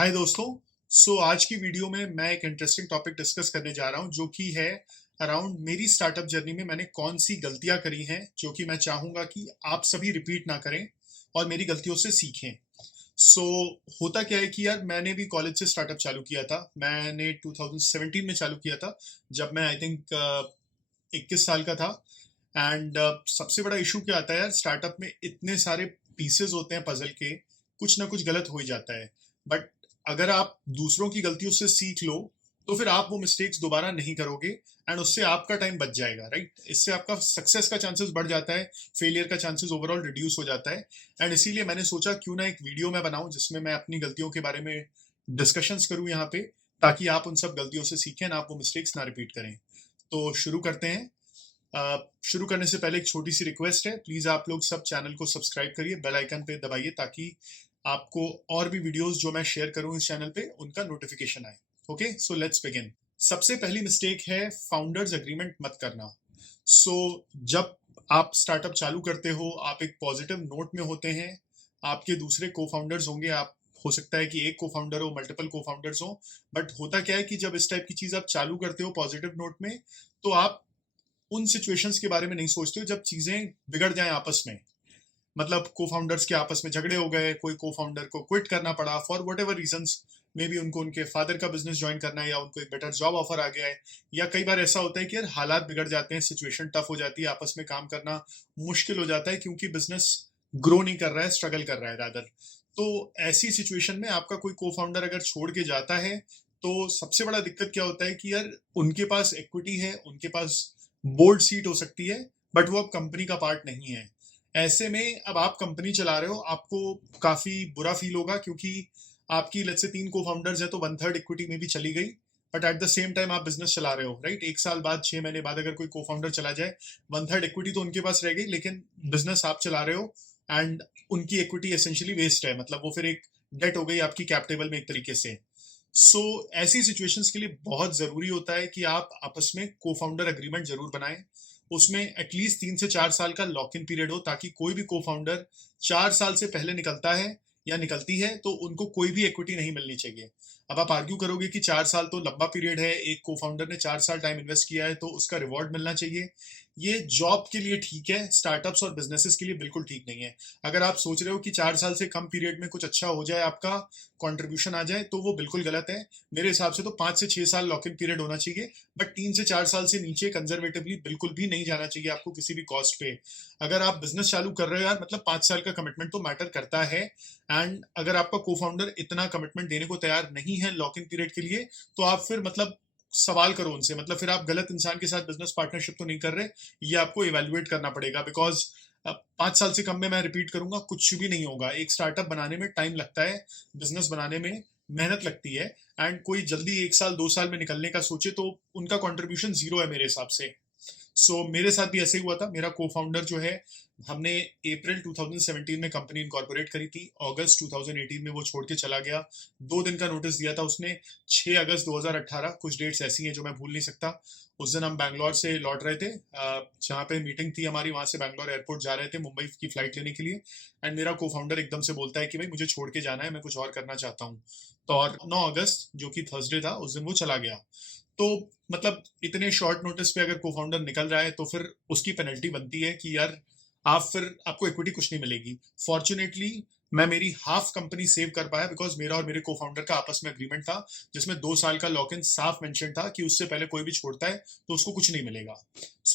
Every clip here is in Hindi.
हाय दोस्तों। आज की वीडियो में मैं एक इंटरेस्टिंग टॉपिक डिस्कस करने जा रहा हूं जो कि है अराउंड मेरी स्टार्टअप जर्नी में मैंने कौन सी गलतियां करी हैं जो कि मैं चाहूंगा कि आप सभी रिपीट ना करें और मेरी गलतियों से सीखें। सो होता क्या है कि यार मैंने भी कॉलेज से स्टार्टअप चालू किया था। मैंने 2017 में चालू किया था जब मैं आई थिंक 21 साल का था। एंड सबसे बड़ा इशू क्या आता है यार, स्टार्टअप में इतने सारे पीसेस होते हैं पजल के, कुछ ना कुछ गलत हो ही जाता है। बट अगर आप दूसरों की गलतियों से सीख लो तो फिर आप वो मिस्टेक्स दोबारा नहीं करोगे एंड उससे आपका टाइम बच जाएगा, राइट। इससे आपका सक्सेस का चांसेस बढ़ जाता है, फेलियर का चांसेस ओवरऑल रिड्यूस हो जाता है। एंड इसीलिए मैंने सोचा क्यों ना एक वीडियो में बनाऊं जिसमें मैं अपनी गलतियों के बारे में डिस्कशंस करूं यहाँ पे, ताकि आप उन सब गलतियों से सीखें ना, आप वो मिस्टेक्स ना रिपीट करें। तो शुरू करते हैं। शुरू करने से पहले एक छोटी सी रिक्वेस्ट है, प्लीज आप लोग सब चैनल को सब्सक्राइब करिए, बेल आइकन पे दबाइए ताकि आपको और भी वीडियोस जो मैं शेयर करूं इस चैनल पे उनका नोटिफिकेशन आए। Okay, so let's begin. सबसे पहली मिस्टेक है फाउंडर्स एग्रीमेंट मत करना। सो जब आप स्टार्टअप चालू करते हो, आप एक पॉजिटिव नोट में होते हैं, आपके दूसरे को फाउंडर्स होंगे, आप हो सकता है कि एक को फाउंडर हो, मल्टीपल को फाउंडर्स हो। बट होता क्या है कि जब इस टाइप की चीज आप चालू करते हो पॉजिटिव नोट में, तो आप उन सिचुएशंस के बारे में नहीं सोचते हो जब चीजें बिगड़ जाएं आपस में। मतलब को फाउंडर्स के आपस में झगड़े हो गए, कोई को फाउंडर को क्विट करना पड़ा for what ever reasons, may be उनको उनके फादर का बिजनेस ज्वाइन करना है या उनको एक बेटर जॉब ऑफर आ गया है, या कई बार ऐसा होता है कि यार हालात बिगड़ जाते हैं, सिचुएशन टफ हो जाती है, आपस में काम करना मुश्किल हो जाता है क्योंकि बिजनेस ग्रो नहीं कर रहा है, स्ट्रगल कर रहा है रादर। तो ऐसी सिचुएशन में आपका कोई को फाउंडर अगर छोड़ के जाता है तो सबसे बड़ा दिक्कत क्या होता है कि यार उनके पास इक्विटी है, उनके पास बोर्ड सीट हो सकती है, बट वो अब कंपनी का पार्ट नहीं है। ऐसे में अब आप कंपनी चला रहे हो, आपको काफी बुरा फील होगा क्योंकि आपकी लेट्स से 3 को फाउंडर्स है तो 1/3 इक्विटी में भी चली गई। But at the same time आप बिजनेस चला रहे हो, राइट। 1 साल बाद, 6 महीने बाद अगर कोई को फाउंडर चला जाए, 1/3 इक्विटी तो उनके पास रह गई, लेकिन बिजनेस आप चला रहे हो एंड उनकी इक्विटी एसेंशियली वेस्ट है, मतलब वो फिर एक डेट हो गई आपकी कैप टेबल में एक तरीके से। ऐसी सिचुएशंस के लिए बहुत जरूरी होता है कि आप आपस में को फाउंडर एग्रीमेंट जरूर बनाएं। उसमें एटलीस्ट 3 से 4 साल का लॉक इन पीरियड हो ताकि कोई भी को फाउंडर 4 साल से पहले निकलता है या निकलती है तो उनको कोई भी इक्विटी नहीं मिलनी चाहिए। अब आप आर्ग्यू करोगे कि 4 साल तो लंबा पीरियड है, एक को फाउंडर ने 4 साल टाइम इन्वेस्ट किया है तो उसका रिवॉर्ड मिलना चाहिए। ये जॉब के लिए ठीक है, स्टार्टअप्स और बिजनेसेस के लिए बिल्कुल ठीक नहीं है। अगर आप सोच रहे हो कि 4 साल से कम पीरियड में कुछ अच्छा हो जाए, आपका कंट्रीब्यूशन आ जाए, तो वो बिल्कुल गलत है। मेरे हिसाब से तो 5 से 6 साल लॉक इन पीरियड होना चाहिए, बट 3 से 4 साल से नीचे कंजर्वेटिवली बिल्कुल भी नहीं जाना चाहिए आपको किसी भी कॉस्ट पे। अगर आप बिजनेस चालू कर रहे हो यार, मतलब 5 साल का कमिटमेंट तो मैटर करता है। एंड अगर आपका को फाउंडर इतना कमिटमेंट देने को तैयार नहीं है लॉक इन पीरियड के लिए, तो आप फिर मतलब सवाल करो उनसे, मतलब फिर आप गलत इंसान के साथ बिजनेस पार्टनरशिप तो नहीं कर रहे। ये आपको इवेल्युएट करना पड़ेगा, बिकॉज 5 साल से कम में, मैं रिपीट करूंगा, कुछ भी नहीं होगा। एक स्टार्टअप बनाने में टाइम लगता है, बिजनेस बनाने में मेहनत लगती है। एंड कोई जल्दी 1 साल 2 साल में निकलने का सोचे तो उनका कंट्रीब्यूशन जीरो है मेरे हिसाब से। मेरे साथ भी ऐसे ही हुआ था। मेरा को फाउंडर जो है, हमने अप्रैल 2017 में कंपनी इनकॉर्पोरेट करी थी, अगस्त 2018 में वो छोड़ के चला गया। 2 दिन का नोटिस दिया था उसने, 6 अगस्त 2018, कुछ डेट्स ऐसी हैं जो मैं भूल नहीं सकता। उस दिन हम बैंगलोर से लौट रहे थे, जहाँ पे मीटिंग थी हमारी, वहां से बैंगलोर एयरपोर्ट जा रहे थे मुंबई की फ्लाइट लेने के लिए। एंड मेरा को फाउंडर एकदम से बोलता है कि भाई मुझे छोड़ के जाना है, मैं कुछ और करना चाहता हूँ। तो और 9 अगस्त जो कि थर्सडे था, उस दिन वो चला गया। तो मतलब इतने शॉर्ट नोटिस पे अगर को फाउंडर निकल रहा है तो फिर उसकी पेनल्टी बनती है कि यार आप फिर, आपको इक्विटी कुछ नहीं मिलेगी। फॉर्चुनेटली मैं मेरी हाफ कंपनी सेव कर पाया, बिकॉज मेरा और मेरे को फाउंडर का आपस में एग्रीमेंट था जिसमें 2 साल का लॉक इन साफ मेंशन था कि उससे पहले कोई भी छोड़ता है तो उसको कुछ नहीं मिलेगा।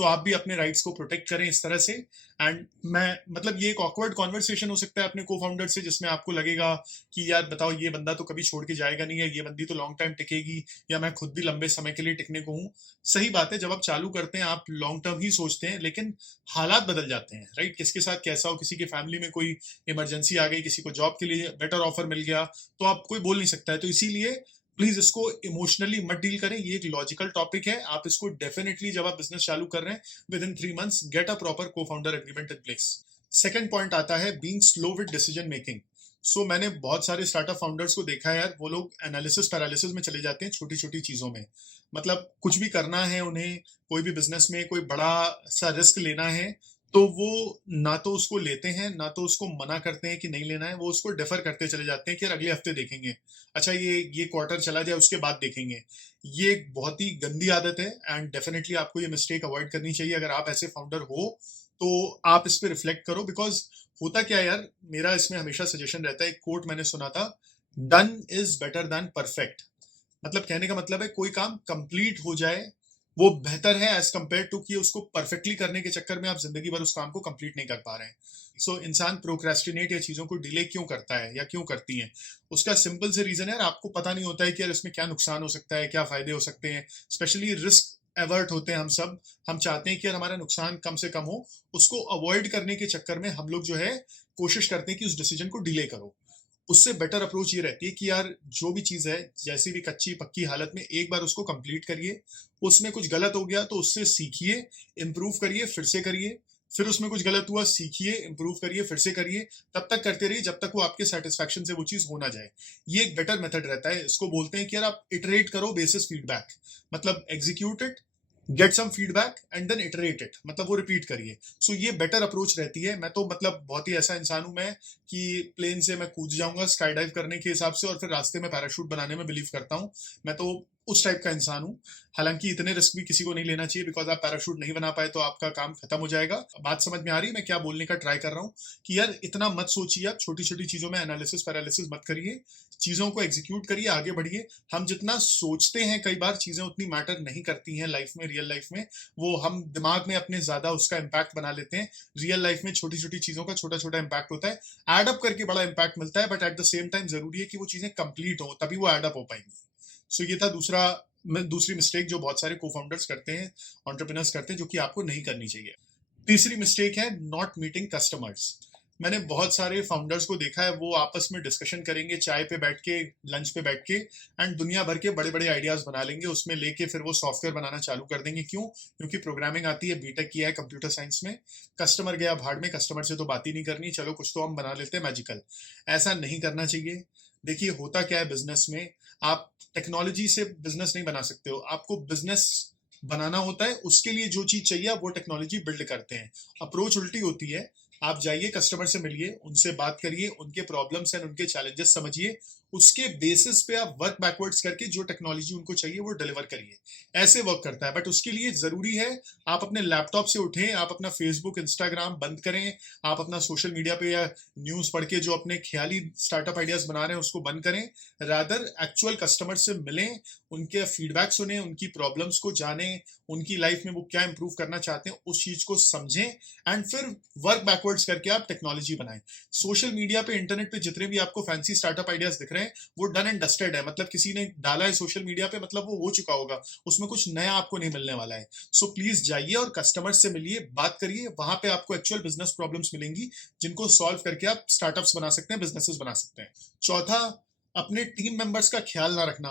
आप भी अपने राइट्स को प्रोटेक्ट करें इस तरह से। एंड मैं मतलब ये एक ऑकवर्ड कॉन्वर्सेशन हो सकता है अपने को फाउंडर से, जिसमें आपको लगेगा कि यार बताओ, ये बंदा तो कभी छोड़ के जाएगा नहीं है, ये बंदी तो लॉन्ग टाइम टिकेगी, या मैं खुद भी लंबे समय के लिए टिकने को हूँ। सही बात है, जब आप चालू करते हैं आप लॉन्ग टर्म ही सोचते हैं, लेकिन हालात बदल जाते हैं, राइट। किसके साथ कैसा हो, किसी के फैमिली में कोई इमरजेंसी आ गई, किसी को जॉब के लिए बेटर ऑफर मिल गया, तो आप कोई बोल नहीं सकता है। तो इसीलिए प्लीज इसको इमोशनली मत डील करें, ये एक लॉजिकल टॉपिक है। आप इसको डेफिनेटली, जब आप बिजनेस चालू कर रहे हैं, with in 3 months get a proper cofounder agreement in place. Second point आता है being slow with decision making. मैंने बहुत सारे स्टार्टअप फाउंडर्स को देखा है यार, वो लोग एनालिसिस पैरालिसिस में चले जाते हैं छोटी छोटी चीजों में। मतलब कुछ भी करना है उन्हें, कोई भी बिजनेस में कोई बड़ा सा रिस्क लेना है, तो वो ना तो उसको लेते हैं, ना तो उसको मना करते हैं कि नहीं लेना है, वो उसको डिफर करते चले जाते हैं कि यार अगले हफ्ते देखेंगे, अच्छा ये क्वार्टर चला जाए उसके बाद देखेंगे। ये एक बहुत ही गंदी आदत है एंड डेफिनेटली आपको ये मिस्टेक अवॉइड करनी चाहिए। अगर आप ऐसे फाउंडर हो तो आप इस पे रिफ्लेक्ट करो, बिकॉज होता क्या है यार, मेरा इसमें हमेशा सजेशन रहता है, एक कोट मैंने सुना था, done is better than perfect. मतलब कहने का मतलब है कोई काम कंप्लीट हो जाए वो बेहतर है एज कंपेयर टू कि उसको परफेक्टली करने के चक्कर में आप जिंदगी भर उस काम को कंप्लीट नहीं कर पा रहे हैं। सो इंसान प्रोक्रेस्टिनेट या चीजों को डिले क्यों करता है या क्यों करती है, उसका सिंपल से रीजन है, आपको पता नहीं होता है कि यार इसमें क्या नुकसान हो सकता है, क्या फायदे हो सकते हैं। स्पेशली रिस्क एवर्ट होते हैं हम सब, हम चाहते हैं कि यार हमारा नुकसान कम से कम हो, उसको अवॉइड करने के चक्कर में हम लोग जो है कोशिश करते हैं कि उस डिसीजन को डिले करो। उससे बेटर अप्रोच ये रहती है कि यार जो भी चीज़ है, जैसी भी कच्ची पक्की हालत में, एक बार उसको कंप्लीट करिए। उसमें कुछ गलत हो गया तो उससे सीखिए, इम्प्रूव करिए, फिर से करिए। फिर उसमें कुछ गलत हुआ, सीखिए, इम्प्रूव करिए, फिर से करिए। तब तक करते रहिए जब तक वो आपके सेटिस्फैक्शन से वो चीज़ हो ना जाए। ये एक बेटर मेथड रहता है। इसको बोलते हैं कि यार आप इटरेट करो बेसिस फीडबैक, मतलब execute it, get some feedback and then iterate it, मतलब वो रिपीट करिए। सो ये बेटर अप्रोच रहती है। मैं तो मतलब बहुत ही ऐसा इंसान हूं मैं कि प्लेन से मैं कूद जाऊंगा स्काई डाइव करने के हिसाब से, और फिर रास्ते में पैराशूट बनाने में बिलीव करता हूँ। मैं तो उस टाइप का इंसान हूँ। हालांकि इतने रिस्क भी किसी को नहीं लेना चाहिए, बिकॉज आप पैराशूट नहीं बना पाए तो आपका काम खत्म हो जाएगा। बात समझ में आ रही है मैं क्या बोलने का ट्राई कर रहा हूँ? कि यार इतना मत सोचिए, आप छोटी छोटी चीजों में एनालिसिस पैरालिसिस मत करिए, चीजों को एग्जीक्यूट करिए, आगे बढ़िए। हम जितना सोचते हैं कई बार चीजें उतनी मैटर नहीं करती हैं लाइफ में, रियल लाइफ में। वो हम दिमाग में अपने ज्यादा उसका इम्पैक्ट बना लेते हैं। रियल लाइफ में छोटी छोटी चीजों का छोटा छोटा इम्पैक्ट होता है, एड अप करके बड़ा इम्पैक्ट मिलता है, but at the same time जरूरी है कि वो चीजें कंप्लीट हो, तभी वो एड अप हो पाएंगी। सो ये था दूसरी मिस्टेक जो बहुत सारे को फाउंडर्स करते हैं, ऑन्टरप्रिनर्स करते हैं, जो कि आपको नहीं करनी चाहिए। तीसरी मिस्टेक है नॉट मीटिंग कस्टमर्स। मैंने बहुत सारे फाउंडर्स को देखा है, वो आपस में डिस्कशन करेंगे चाय पे बैठ के, लंच पे बैठ के, एंड दुनिया भर के बड़े बड़े आइडियाज बना लेंगे, उसमें लेके फिर वो सॉफ्टवेयर बनाना चालू कर देंगे। क्यों? क्योंकि प्रोग्रामिंग आती है, बीटेक किया है कंप्यूटर साइंस में। कस्टमर गया भाड़ में, कस्टमर से तो बात ही नहीं करनी, चलो कुछ तो हम बना लेते हैं मैजिकल। ऐसा नहीं करना चाहिए। देखिए होता क्या है बिजनेस में, आप टेक्नोलॉजी से बिजनेस नहीं बना सकते हो, आपको बिजनेस बनाना होता है। उसके लिए जो चीज चाहिए आप वो टेक्नोलॉजी बिल्ड करते हैं। अप्रोच उल्टी होती है। आप जाइए, कस्टमर से मिलिए, उनसे बात करिए, उनके प्रॉब्लम्स एंड उनके चैलेंजेस समझिए, उसके बेसिस पे आप वर्क बैकवर्ड्स करके जो टेक्नोलॉजी उनको चाहिए वो डिलीवर करिए। ऐसे वर्क करता है। बट उसके लिए जरूरी है आप अपने लैपटॉप से उठें, आप अपना फेसबुक इंस्टाग्राम बंद करें, आप अपना सोशल मीडिया पे या न्यूज पढ़ के जो अपने ख्याली स्टार्टअप आइडियाज बना रहे हैं उसको बंद करें। रादर एक्चुअल कस्टमर से मिलें, उनके फीडबैक सुने, उनकी प्रॉब्लम्स को जाने, उनकी लाइफ में वो क्या इंप्रूव करना चाहते हैं उस चीज को समझें, एंड फिर वर्क बैकवर्ड्स करके आप टेक्नोलॉजी बनाएं। सोशल मीडिया पे, इंटरनेट पे जितने भी आपको फैंसी स्टार्टअप आइडियाज दिख रहे हैं वो डन एंड डस्टेड है, मतलब किसी ने डाला है सोशल मीडिया पे, मतलब वो हो चुका होगा, उसमें कुछ नया आपको नहीं मिलने वाला है। सो प्लीज जाइए और कस्टमर से मिलिए, बात करिए, वहां पे आपको एक्चुअल बिजनेस प्रॉब्लम्स मिलेंगी जिनको सॉल्व करके आप स्टार्टअप्स बना सकते हैं, बिजनेसेस बना सकते हैं। चौथा, अपने टीम मेंबर्स का ख्याल ना रखना।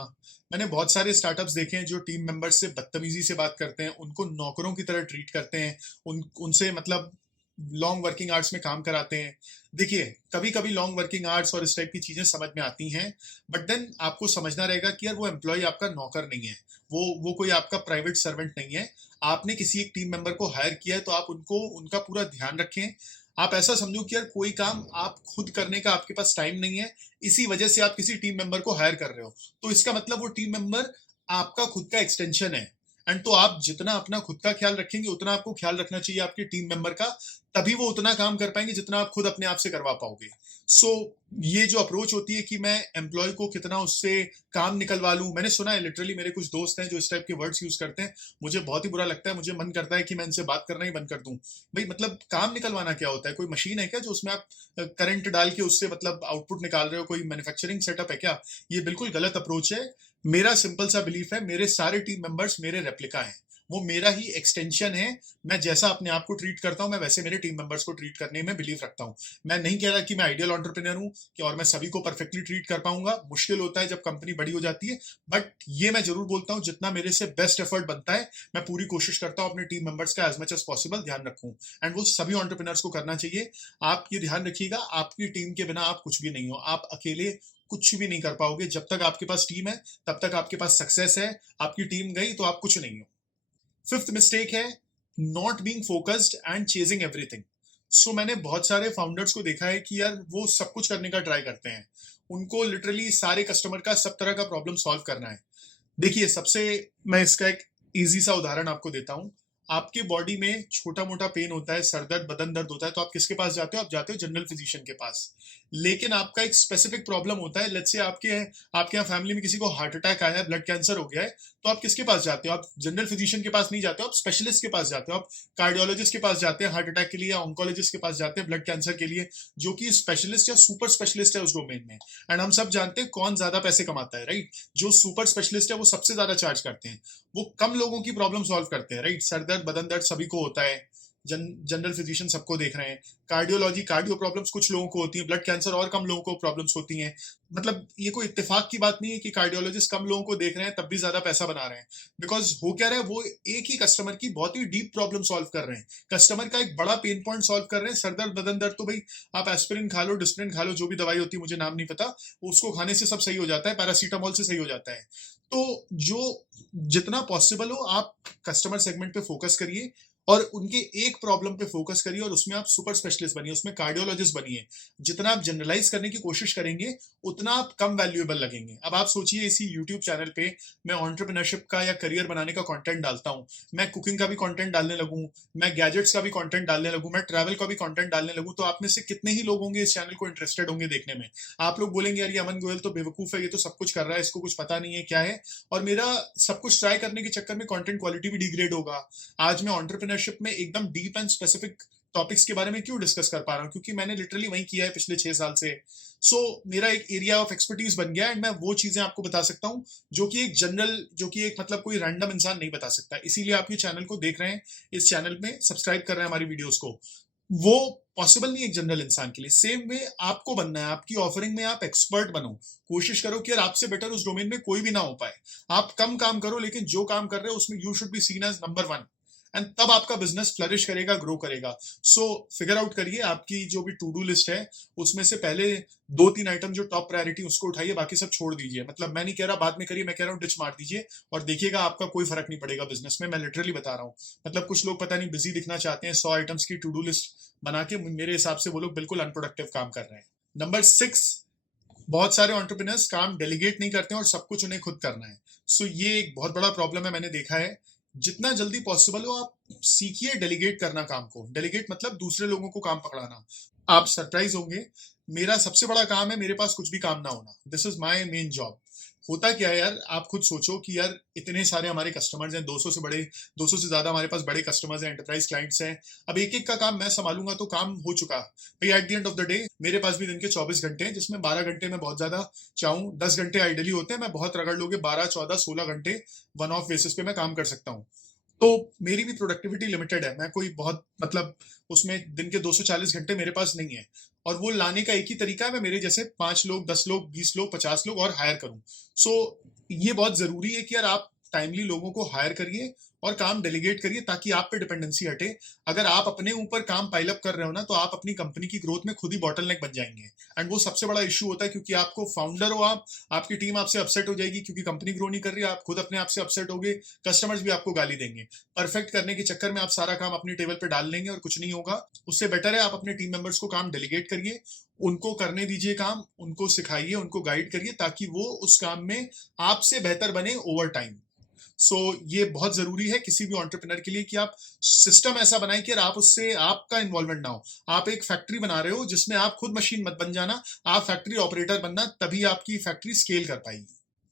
मैंने बहुत सारे स्टार्टअप्स देखे हैं जो टीम मेंबर्स से बदतमीजी से बात करते हैं, उनको नौकरों की तरह ट्रीट करते हैं, उनसे मतलब लॉन्ग वर्किंग आवर्स में काम कराते हैं। देखिए कभी कभी लॉन्ग वर्किंग आवर्स और इस टाइप की चीजें समझ में आती हैं, बट देन आपको समझना रहेगा कि यार वो एम्प्लॉय आपका नौकर नहीं है, वो कोई आपका प्राइवेट सर्वेंट नहीं है। आपने किसी एक टीम मेंबर को हायर किया है तो आप उनको उनका पूरा ध्यान रखें। आप ऐसा समझो कि यार कोई काम आप खुद करने का आपके पास टाइम नहीं है, इसी वजह से आप किसी टीम मेंबर को हायर कर रहे हो, तो इसका मतलब वो टीम मेंबर आपका खुद का एक्सटेंशन है। एंड तो आप जितना अपना खुद का ख्याल रखेंगे उतना आपको ख्याल रखना चाहिए आपके टीम मेंबर का, तभी वो उतना काम कर पाएंगे जितना आप खुद अपने आप से करवा पाओगे। सो ये जो अप्रोच होती है कि मैं एम्प्लॉय को कितना उससे काम निकलवा लूं, मैंने सुना है लिटरली, मेरे कुछ दोस्त हैं जो इस टाइप के वर्ड्स यूज करते हैं, मुझे बहुत ही बुरा लगता है, मुझे मन करता है कि मैं इनसे बात करना ही बंद कर दूं। भाई मतलब काम निकलवाना क्या होता है? कोई मशीन है क्या जो उसमें आप करंट डाल के उससे मतलब आउटपुट निकाल रहे हो? कोई मैन्युफैक्चरिंग सेटअप है क्या? ये बिल्कुल गलत अप्रोच है। मेरा सिंपल सा बिलीफ है, मेरे सारे टीम मेंबर्स मेरे रेप्लिका हैं, वो मेरा ही एक्सटेंशन है। मैं जैसा अपने आप को ट्रीट करता हूं मैं वैसे मेरे टीम मेंबर्स को ट्रीट करने में बिलीव रखता हूं। मैं नहीं कह रहा कि मैं आइडियल एंटरप्रेन्योर हूं कि और मैं सभी को परफेक्टली ट्रीट कर पाऊंगा, मुश्किल होता है जब कंपनी बड़ी हो जाती है। बट ये मैं जरूर बोलता हूं, जितना मेरे से बेस्ट एफर्ट बनता है मैं पूरी कोशिश करता हूं अपने टीम मेंबर्स का एज मच एज पॉसिबल ध्यान रखूं। एंड वो सभी एंटरप्रेन्योर्स को करना चाहिए। आप ये ध्यान रखिएगा, आपकी टीम के बिना आप कुछ भी नहीं हो, आप अकेले कुछ भी नहीं कर पाओगे। जब तक आपके पास टीम है तब तक आपके पास सक्सेस है, आपकी टीम गई तो आप कुछ नहीं हो। फिफ्थ मिस्टेक है not being focused and chasing everything. So मैंने बहुत सारे फाउंडर्स को देखा है कि यार वो सब कुछ करने का ट्राई करते हैं, उनको लिटरली सारे कस्टमर का सब तरह का प्रॉब्लम सॉल्व करना है। देखिए, सबसे मैं इसका एक इजी सा उदाहरण आपको देता हूँ। आपके बॉडी में छोटा मोटा पेन होता है, सर दर्द, बदन दर्द होता है, तो आप किसके पास जाते हो? आप जाते हो जनरल फिजिशियन के पास। लेकिन आपका एक स्पेसिफिक प्रॉब्लम होता है, लेट्स से आपके यहाँ फैमिली में किसी को हार्ट अटैक आया है, ब्लड कैंसर हो गया है, तो आप किसके पास जाते हो? आप जनरल फिजिशियन के पास नहीं जाते हो, आप स्पेशलिस्ट के पास जाते हो। आप कार्डियोलॉजिस्ट के पास जाते हैं हार्ट अटैक के लिए, या ऑन्कोलॉजिस्ट के पास जाते हैं ब्लड कैंसर के लिए, जो कि स्पेशलिस्ट या सुपर स्पेशलिस्ट है उस डोमेन में। एंड हम सब जानते हैं कौन ज्यादा पैसे कमाता है, राइट? जो सुपर स्पेशलिस्ट है वो सबसे ज्यादा चार्ज करते हैं, वो कम लोगों की प्रॉब्लम सॉल्व करते हैं, राइट? सर दर्द, बदन दर्द सभी को होता है, जनरल फिजिशियन सबको देख रहे हैं। कार्डियोलॉजी, कार्डियो प्रॉब्लम्स कुछ लोगों को होती है, ब्लड कैंसर और कम लोगों को प्रॉब्लम्स होती हैं। मतलब ये कोई इत्तेफाक की बात नहीं है कि कार्डियोलॉजिस्ट कम लोगों को देख रहे हैं तब भी ज्यादा पैसा बना रहे हैं। बिकॉज हो क्या रहा है, वो एक ही कस्टमर की बहुत ही डीप प्रॉब्लम सॉल्व कर रहे हैं, कस्टमर का एक बड़ा पेन पॉइंट सॉल्व कर रहे हैं। सर दर्द, बदन दर्द तो भाई आप एस्पिरिन खा लो, डिस्प्रिन खा लो, जो भी दवाई होती है मुझे नाम नहीं पता, उसको खाने से सब सही हो जाता है, पैरासीटामोल से सही हो जाता है। तो जो जितना पॉसिबल हो आप कस्टमर सेगमेंट पे फोकस करिए और उनके एक प्रॉब्लम पे फोकस करिए, और उसमें आप सुपर स्पेशलिस्ट बनिए, उसमें कार्डियोलॉजिस्ट बनिए। जितना आप जनरलाइज करने की कोशिश करेंगे उतना आप कम वैल्यूएबल लगेंगे। अब आप सोचिए, इसी यूट्यूब चैनल पे मैं एंटरप्रेन्योरशिप का या करियर बनाने का कंटेंट डालता हूँ, मैं कुकिंग का भी कंटेंट डालने लगूँ, मैं गैजेट्स का भी कंटेंट डालने लगूँ, मैं ट्रैवल का भी कंटेंट डालने लगूँ, तो आप में से कितने ही लोग होंगे इस चैनल को इंटरेस्टेड होंगे देखने में? आप लोग बोलेंगे यार ये अमन गोयल तो बेवकूफ है, ये तो सब कुछ कर रहा है, इसको कुछ पता नहीं है क्या है। और मेरा सब कुछ ट्राई करने के चक्कर में कंटेंट क्वालिटी भी डिग्रेड होगा। आज मैं एंटरप्रेन्योरशिप में एकदम डीप एंड स्पेसिफिक टॉपिक्स के बारे में क्यों डिस्कस कर पा रहा हूँ? क्योंकि मैंने लिटरली वही किया है पिछले 6 साल से। मेरा एक एरिया ऑफ एक्सपर्टीज बन गया है, एंड मैं वो चीजें आपको बता सकता हूँ जो कि एक मतलब कोई रैंडम इंसान नहीं बता सकता। इसीलिए आप ये चैनल को देख रहे हैं, इस चैनल में सब्सक्राइब कर रहे हैं हमारी वीडियोस को। वो पॉसिबल नहीं है एक जनरल इंसान के लिए। सेम वे आपको बनना है, आपकी ऑफरिंग में आप एक्सपर्ट बनो। कोशिश करो कि यार आपसे बेटर उस डोमेन में कोई भी ना हो पाए। आप कम काम करो, लेकिन जो काम कर रहे हो उसमें you should be seen as number one, and तब आपका बिजनेस फ्लरिश करेगा, ग्रो करेगा। फिगर आउट करिए, आपकी जो भी टू डू लिस्ट है उसमें से पहले 2-3 आइटम जो टॉप प्रायोरिटी उसको उठाइए, बाकी सब छोड़ दीजिए। मतलब मैं नहीं कह रहा बाद में करिए, मैं कह रहा हूँ डिच मार दीजिए और देखिएगा आपका कोई फर्क नहीं पड़ेगा बिजनेस में। मैं लिटरली बता रहा हूँ। मतलब कुछ लोग पता नहीं बिजी दिखना चाहते हैं, 100 आइटम्स की टू डू लिस्ट बना के, मेरे हिसाब से वो लोग बिल्कुल अनप्रोडक्टिव काम कर रहे हैं। नंबर 6, बहुत सारे एंटरप्रेन्योर्स काम डेलीगेट नहीं करते हैं और सब कुछ उन्हें खुद करना है। ये एक बहुत बड़ा प्रॉब्लम है, मैंने देखा है। जितना जल्दी पॉसिबल हो आप सीखिए डेलीगेट करना काम को। डेलीगेट मतलब दूसरे लोगों को काम पकड़ाना। आप सरप्राइज होंगे, मेरा सबसे बड़ा काम है मेरे पास कुछ भी काम ना होना। This is my main job. होता क्या है यार, आप खुद सोचो कि यार इतने सारे हमारे कस्टमर्स हैं, 200 से ज्यादा हमारे पास बड़े कस्टमर्स हैं, एंटरप्राइज क्लाइंट्स हैं। अब एक एक का काम मैं संभालूंगा तो काम हो चुका भाई। At the end of the day मेरे पास भी दिन के 24 घंटे हैं, जिसमें 12 घंटे में बहुत ज्यादा चाहूँ 10 घंटे आइडली होते हैं। मैं बहुत रगड़ लोगे 12, 14, 16 घंटे वन ऑफ बेसिस पे मैं काम कर सकता हूँ। तो मेरी भी प्रोडक्टिविटी लिमिटेड है। मैं कोई बहुत मतलब उसमें दिन के 240 घंटे मेरे पास नहीं है, और वो लाने का एक ही तरीका है, मैं मेरे जैसे 5 लोग, 10 लोग, 20 लोग, 50 लोग और हायर करूं। ये बहुत जरूरी है कि यार आप टाइमली लोगों को हायर करिए और काम डेलीगेट करिए, ताकि आप पे डिपेंडेंसी हटे। अगर आप अपने ऊपर काम पाइल अप कर रहे हो ना, तो आप अपनी कंपनी की ग्रोथ में खुद ही बॉटलनेक बन जाएंगे। एंड वो सबसे बड़ा इश्यू होता है, क्योंकि आपको फाउंडर हो आप, आपकी टीम आपसे अपसेट हो जाएगी क्योंकि कंपनी ग्रो नहीं कर रही है, आप खुद अपने आप से अपसेट होगे, कस्टमर्स भी आपको गाली देंगे। परफेक्ट करने के चक्कर में आप सारा काम अपनी टेबल पे डाल लेंगे और कुछ नहीं होगा। उससे बेटर है आप अपने टीम मेंबर्स को काम डेलीगेट करिए, उनको करने दीजिए काम, उनको सिखाइए, उनको गाइड करिए, ताकि वो उस काम में आपसे बेहतर बने ओवर टाइम। ये बहुत जरूरी है किसी भी एंटरप्रेन्योर के लिए कि आप सिस्टम ऐसा बनाएं कि आप उससे आपका इन्वॉल्वमेंट ना हो। आप एक फैक्ट्री बना रहे हो जिसमें आप खुद मशीन मत बन जाना, आप फैक्ट्री ऑपरेटर बनना, तभी आपकी फैक्ट्री स्केल कर पाएगी।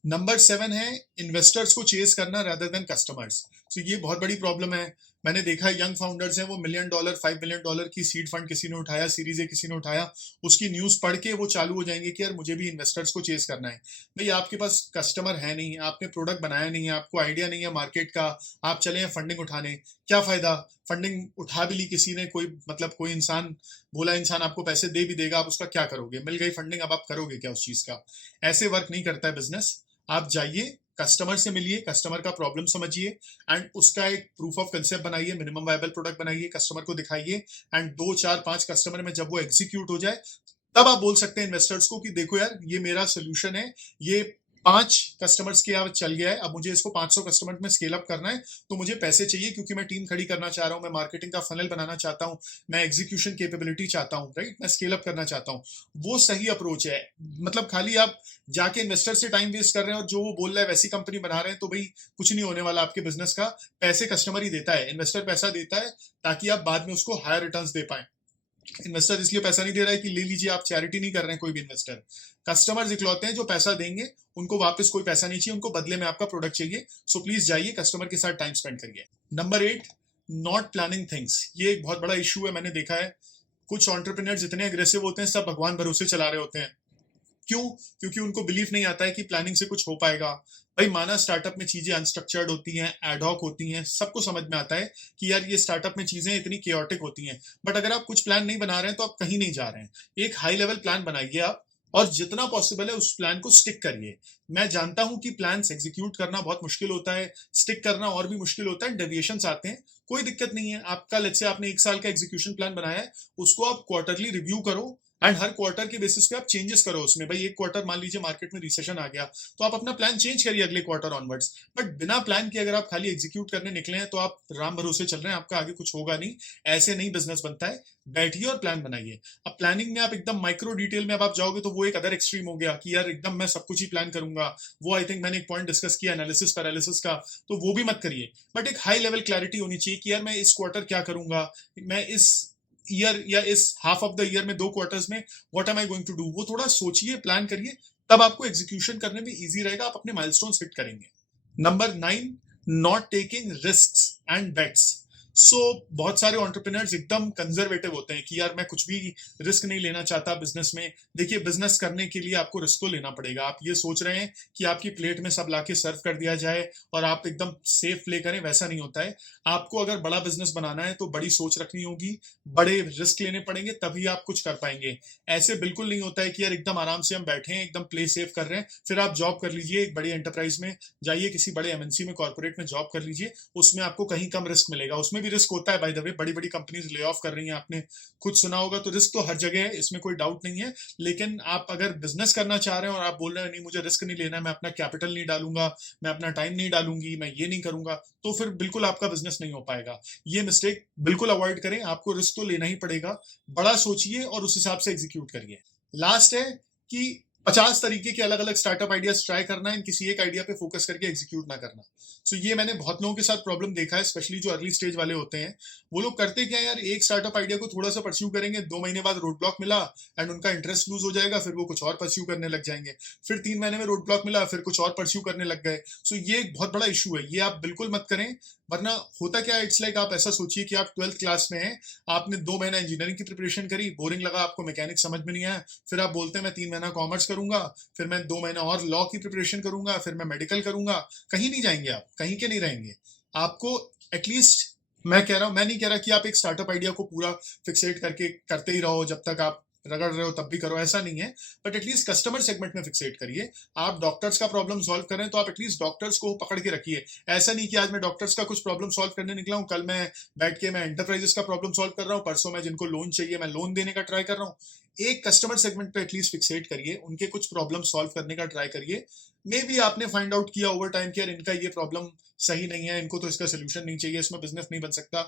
नंबर 7 है इन्वेस्टर्स को चेस करना rather देन कस्टमर्स। ये बहुत बड़ी प्रॉब्लम है। मैंने देखा है यंग फाउंडर्स हैं, वो $1 million, $5 million की सीड फंड किसी ने उठाया, सीरीज ए किसी ने उठाया, उसकी न्यूज पढ़ के वो चालू हो जाएंगे कि यार मुझे भी इन्वेस्टर्स को चेस करना है। भाई आपके पास कस्टमर है नहीं, आपने प्रोडक्ट बनाया नहीं है, आपको आइडिया नहीं है मार्केट का, आप चले हैं फंडिंग उठाने, क्या फायदा? फंडिंग उठा भी ली किसी ने, कोई मतलब कोई इंसान, भोला इंसान आपको पैसे दे भी देगा, आप उसका क्या करोगे? मिल गई फंडिंग, अब आप करोगे क्या उस चीज का? ऐसे वर्क नहीं करता है बिजनेस। आप जाइए, कस्टमर से मिलिए, कस्टमर का प्रॉब्लम समझिए, एंड उसका एक प्रूफ ऑफ कंसेप्ट बनाइए, मिनिमम वायबल प्रोडक्ट बनाइए, कस्टमर को दिखाइए, एंड 2, 4, 5 कस्टमर में जब वो एग्जीक्यूट हो जाए, तब आप बोल सकते हैं इन्वेस्टर्स को कि देखो यार ये मेरा सोल्यूशन है, ये 5 कस्टमर्स के अब चल गया है, अब मुझे इसको 500 कस्टमर में स्केल अप करना है, तो मुझे पैसे चाहिए क्योंकि मैं टीम खड़ी करना चाह रहा हूं, मैं मार्केटिंग का फनल बनाना चाहता हूं, मैं एग्जीक्यूशन कैपेबिलिटी चाहता हूं, राइट, मैं स्केल अप करना चाहता हूं। वो सही अप्रोच है। मतलब खाली आप जाके इन्वेस्टर से टाइम वेस्ट कर रहे हैं और जो वो बोल रहा है वैसी कंपनी बना रहे हैं, तो भाई कुछ नहीं होने वाला आपके बिजनेस का। पैसे कस्टमर ही देता है, इन्वेस्टर पैसा देता है ताकि आप बाद में उसको हायर रिटर्न्स दे पाए। इन्वेस्टर इसलिए पैसा नहीं दे रहा है कि ले लीजिए, आप चैरिटी नहीं कर रहे हैं कोई भी इन्वेस्टर। कस्टमर्स इकलौते हैं जो पैसा देंगे, उनको वापस कोई पैसा नहीं चाहिए, उनको बदले में आपका प्रोडक्ट चाहिए। सो प्लीज जाइए कस्टमर के साथ टाइम स्पेंड करिए। Number 8, not planning things. ये एक बहुत बड़ा इशू है, मैंने देखा है। कुछ एंटरप्रेन्योर्स इतने अग्रेसिव होते हैं, सब भगवान भरोसे चला रहे होते हैं। क्यों? क्योंकि उनको बिलीव नहीं आता है कि प्लानिंग से कुछ हो पाएगा। भाई माना स्टार्टअप में चीजें अनस्ट्रक्चर्ड होती हैं, एडहॉक होती हैं, सबको समझ में आता है कि यार ये स्टार्टअप में चीजें इतनी केओटिक होती हैं। बट अगर आप कुछ प्लान नहीं बना रहे हैं तो आप कहीं नहीं जा रहे हैं। एक हाई लेवल प्लान बनाइए आप, और जितना पॉसिबल है उस प्लान को स्टिक करिए। मैं जानता हूं कि प्लान्स एग्जीक्यूट करना बहुत मुश्किल होता है, स्टिक करना और भी मुश्किल होता है, डेविएशंस आते हैं। कोई दिक्कत नहीं है, आपका लेट्स से आपने 1 साल का एग्जीक्यूशन प्लान बनाया है, उसको आप क्वार्टरली रिव्यू करो एंड हर क्वार्टर के बेसिस पे आप चेंजेस करो उसमें। भाई एक क्वार्टर मान लीजिए मार्केट में रिसेशन आ गया, तो आप अपना प्लान चेंज करिए अगले क्वार्टर ऑनवर्ड्स। बट बिना प्लान के अगर आप खाली एग्जीक्यूट करने निकले हैं तो आप राम भरोसे चल रहे हैं, आपका आगे कुछ होगा नहीं। ऐसे नहीं बिजनेस बनता है। बैठिए और प्लान बनाइए। अब प्लानिंग में आप एकदम माइक्रो डिटेल में अब आप जाओगे तो वो एक अदर एक्सट्रीम हो गया कि यार एकदम मैं सब कुछ ही प्लान करूंगा। वो आई थिंक मैंने एक पॉइंट डिस्कस किया एनालिसिस पैरालिसिस का, तो वो भी मत करिए। बट एक हाई लेवल क्लैरिटी होनी चाहिए कि यार मैं इस क्वार्टर क्या करूंगा, मैं इस ईयर या इस हाफ ऑफ द ईयर में 2 क्वार्टर्स में what am I going to do. वो थोड़ा सोचिए, प्लान करिए, तब आपको एग्जीक्यूशन करने में इजी रहेगा, आप अपने माइलस्टोन्स हिट करेंगे। Number 9, not taking risks and bets. So बहुत सारे एंटरप्रेन्योर्स एकदम कंजर्वेटिव होते हैं कि यार मैं कुछ भी रिस्क नहीं लेना चाहता बिजनेस में। देखिए बिजनेस करने के लिए आपको रिस्क तो लेना पड़ेगा। आप ये सोच रहे हैं कि आपकी प्लेट में सब लाके सर्व कर दिया जाए और आप एकदम सेफ प्ले करें, वैसा नहीं होता है। आपको अगर बड़ा बिजनेस बनाना है तो बड़ी सोच रखनी होगी, बड़े रिस्क लेने पड़ेंगे, तभी आप कुछ कर पाएंगे। ऐसे बिल्कुल नहीं होता है कि यार एकदम आराम से हम बैठे हैं, एकदम प्ले सेफ कर रहे हैं, फिर आप जॉब कर लीजिए एक बड़ी एंटरप्राइज में, जाइए किसी बड़े एमएनसी में, कॉर्पोरेट में जॉब कर लीजिए, उसमें आपको कहीं कम रिस्क मिलेगा। उसमें भी रिस्क होता है बाय द वे, बड़ी बड़ी कंपनीज ले ऑफ कर रही हैं, आपने खुद सुना होगा। तो रिस्क तो हर जगह है, इसमें कोई डाउट नहीं है। लेकिन आप अगर बिजनेस करना चाह रहे हैं और आप बोल रहे हैं नहीं मुझे रिस्क नहीं लेना है, मैं अपना कैपिटल नहीं डालूंगा, मैं अपना टाइम नहीं डालूंगी, मैं ये नहीं करूंगा, तो फिर बिल्कुल आपका बिजनेस नहीं हो पाएगा। ये मिस्टेक बिल्कुल अवॉइड करें। आपको रिस्क तो लेना ही पड़ेगा, बड़ा सोचिए और उस हिसाब से एग्जीक्यूट करिए। लास्ट है कि 50 तरीके के अलग अलग स्टार्टअप आइडियाज ट्राई करना है, किसी एक आइडिया पे फोकस करके एग्जीक्यूट ना करना। सो ये मैंने बहुत लोगों के साथ प्रॉब्लम देखा है, स्पेशली जो अर्ली स्टेज वाले होते हैं। वो लोग करते क्या है यार, एक स्टार्टअप आइडिया को थोड़ा सा परस्यू करेंगे, 2 महीने बाद रोड ब्लॉक मिला एंड उनका इंटरेस्ट लूज हो जाएगा, फिर वो कुछ और परस्यू करने लग जाएंगे। फिर 3 महीने में रोड ब्लॉक मिला, फिर कुछ और परस्यू करने लग गए। सो ये एक बहुत बड़ा इशू है, ये आप बिल्कुल मत करें। वरना होता क्या है, इट्स लाइक आप ऐसा सोचिए कि आप 12th क्लास में हैं, आपने 2 महीना इंजीनियरिंग की प्रिपरेशन करी, बोरिंग लगा आपको, मैकेनिक समझ में नहीं आया, फिर आप बोलते हैं मैं 3 महीना कॉमर्स करूंगा, फिर मैं 2 महीना और लॉ की प्रिपरेशन करूंगा, फिर मैं मेडिकल करूंगा। कहीं नहीं जाएंगे आप, कहीं के नहीं रहेंगे। आपको एटलीस्ट, मैं कह रहा हूं, मैं नहीं कह रहा कि आप एक स्टार्टअप आइडिया को पूरा फिक्सेट करके करते ही रहो जब तक आप रगड़ रहे हो तब भी करो, ऐसा नहीं है। बट एटलीस्ट कस्टमर सेगमेंट में फिक्सेट करिए। आप डॉक्टर्स का प्रॉब्लम सॉल्व करें तो आप एटलीस्ट डॉक्टर्स को पकड़ के रखिए। ऐसा नहीं कि आज मैं डॉक्टर्स का कुछ प्रॉब्लम सॉल्व करने निकला हूं, कल मैं बैठ के मैं एंटरप्राइजेस का प्रॉब्लम सॉल्व कर रहा हूं, परसों मैं जिनको लोन चाहिए मैं लोन देने का ट्राई कर रहा हूं। एक कस्टमर सेगमेंट पे एटलीस्ट फिक्सेट करिए, उनके कुछ प्रॉब्लम सॉल्व करने का ट्राई करिए। मे बी आपने फाइंड आउट किया ओवर टाइम कि यार इनका ये प्रॉब्लम सही नहीं है, इनको तो इसका सोल्यूशन नहीं चाहिए, इसमें बिजनेस नहीं बन सकता,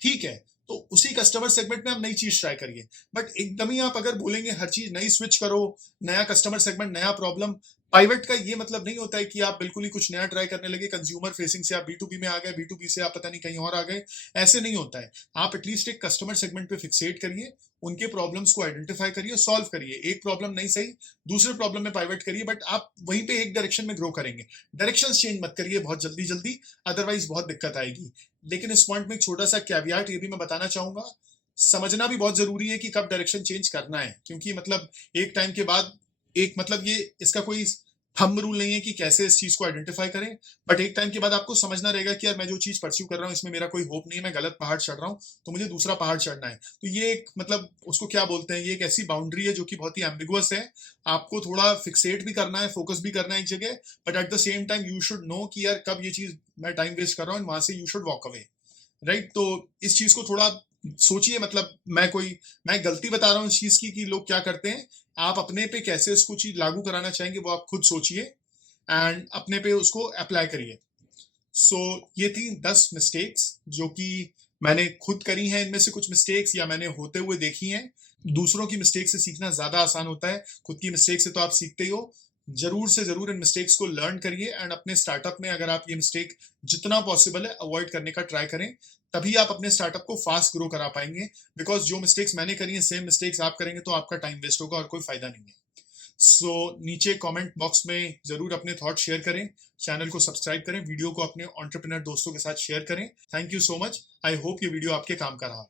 ठीक है, तो उसी कस्टमर सेगमेंट में आप नई चीज ट्राई करिए। बट एकदम ही आप अगर बोलेंगे हर चीज नई स्विच करो, नया कस्टमर सेगमेंट नया प्रॉब्लम, पाइवट का ये मतलब नहीं होता है कि आप बिल्कुल ही कुछ नया ट्राई करने लगे, कंज्यूमर फेसिंग से आप B2B में आ गए, B2B से आप पता नहीं कहीं और आ गए, ऐसे नहीं होता है। आप एटलीस्ट एक कस्टमर सेगमेंट पे फिक्सेट करिए, उनके प्रॉब्लम्स को आइडेंटिफाई करिए, सॉल्व करिए। एक प्रॉब्लम नहीं सही, दूसरे प्रॉब्लम में पाइवट करिए, बट आप वहीं पे एक डायरेक्शन में ग्रो करेंगे। डायरेक्शन चेंज मत करिए बहुत जल्दी जल्दी, अदरवाइज बहुत दिक्कत आएगी। लेकिन इस पॉइंट में एक छोटा सा कैवियाट ये भी मैं बताना चाहूंगा, समझना भी बहुत जरूरी है कि कब डायरेक्शन चेंज करना है। क्योंकि मतलब एक टाइम के बाद, एक मतलब ये इसका कोई थंब रूल नहीं है कि कैसे इस चीज को आइडेंटिफाई करें, बट एक टाइम के बाद आपको समझना रहेगा कि यार मैं जो चीज परस्यू कर रहा हूँ इसमें मेरा कोई होप नहीं है, मैं गलत पहाड़ चढ़ रहा हूँ, तो मुझे दूसरा पहाड़ चढ़ना है। तो ये एक मतलब उसको क्या बोलते हैं, ये एक ऐसी बाउंड्री है जो कि बहुत ही एम्बिगुअस है। आपको थोड़ा फिक्सेट भी करना है, फोकस भी करना है एक जगह, but at the same time you should know कि यार कब ये चीज मैं टाइम वेस्ट कर रहा हूँ, वहां से you should walk away, right. तो इस चीज को थोड़ा सोचिए। मतलब मैं गलती बता रहा हूँ इस चीज की कि लोग क्या करते हैं, आप अपने पे कैसे इसको चीज लागू कराना चाहेंगे वो आप खुद सोचिए। एंड अपने पे उसको अप्लाई करिए। सो ये थी 10 मिस्टेक्स जो कि मैंने खुद करी हैं। इनमें से कुछ मिस्टेक्स या मैंने होते हुए देखी हैं। दूसरों की मिस्टेक से सीखना ज्यादा आसान होता है, खुद की मिस्टेक से तो आप सीखते ही हो। जरूर से जरूर इन मिस्टेक्स को लर्न करिए एंड अपने स्टार्टअप में अगर आप ये मिस्टेक जितना पॉसिबल है अवॉइड करने का ट्राई करें, तभी आप अपने स्टार्टअप को फास्ट ग्रो करा पाएंगे। बिकॉज जो मिस्टेक्स मैंने करी हैं सेम मिस्टेक्स आप करेंगे तो आपका टाइम वेस्ट होगा और कोई फायदा नहीं है। सो नीचे कमेंट बॉक्स में जरूर अपने थॉट शेयर करें, चैनल को सब्सक्राइब करें, वीडियो को अपने एंटरप्रेन्योर दोस्तों के साथ शेयर करें। Thank you so much. I hope ये वीडियो आपके काम का रहा।